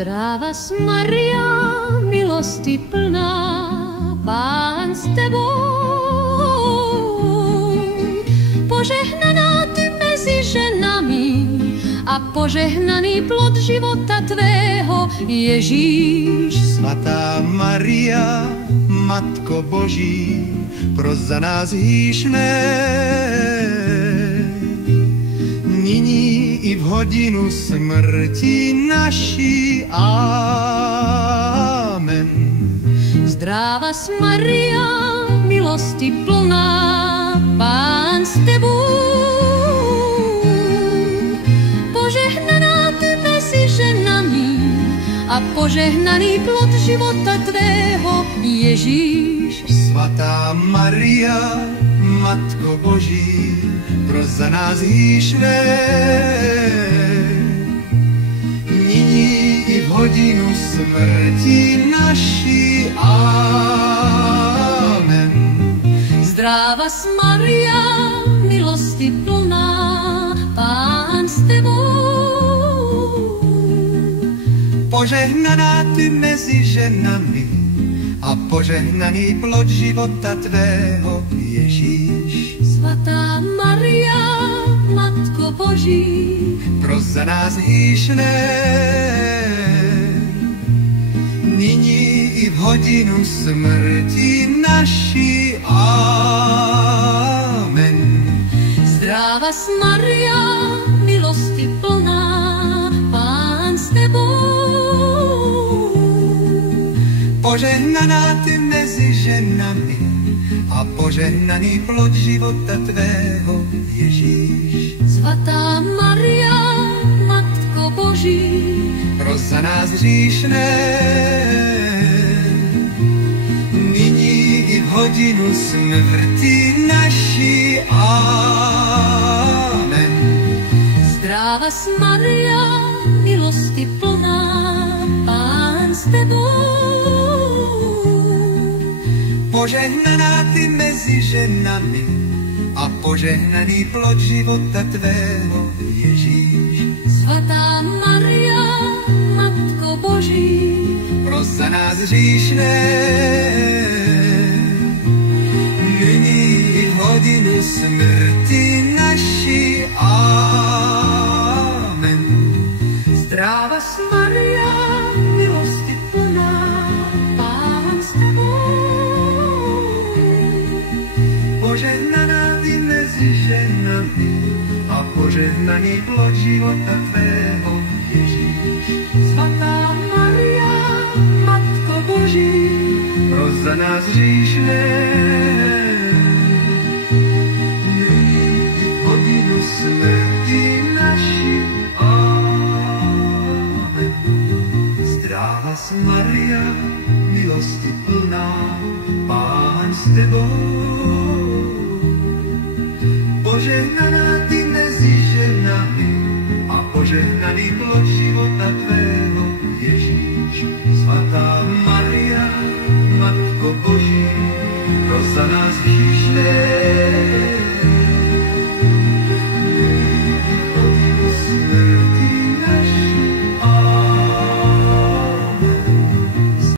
Zdráva Maria, milosti plná, Pán s tebou. Požehnaná ty mezi ženami a požehnaný plod života tvého, Ježíš. Svatá Maria, Matko Boží, pros za nás hříšné, nyní i v hodinu smrti naší. Amen. Zdráva Maria, milosti plná, Pán s tebou. Požehnaná ty mezi ženami a požehnaný plod života tvého, Ježíš. Svatá Maria, Matko Boží, pros za nás hříšné, nyní i v hodinu smrti naší. Amen. Zdráva Maria, milosti plná, Pán s tebou. Požehnaná ty mezi ženami a požehnaný plod života tvého, Ježíš. Svatá Maria, Matko Boží, pros za nás hříšné, nyní i v hodinu smrti naší. Amen. Zdráva Maria, milosti plná, Pán s tebou. Požehnaná ty mezi ženami a požehnaný plod života tvého, Ježíš. Svatá Maria, Matko Boží, pros za nás hříšné, nyní i v hodinu smrti naší. Amen. Zdráva Maria, milosti plná, Pán s tebou. Požehnaná ty mezi ženami a požehnaný plod života tvého, Ježíš. Svatá Maria, Matko Boží, pros za nás hříšné, nyní i v hodinu smrti naší. Amen. Zdráva Maria, milosti plná, Pán s tebou. Požehnaná ty mezi ženami a požehnaný plod života tvého, Ježíš. Svatá Maria, Matko Boží, pros za nás hříšné, nyní i v hodinu smrti naší. Amen. Zdráva Maria, milosti plná, Pán s tebou. Požehnaná ty mezi ženami a požehnaný plod života tvého, Ježíš. Svatá Maria, Matko Boží, pros za nás hříšné,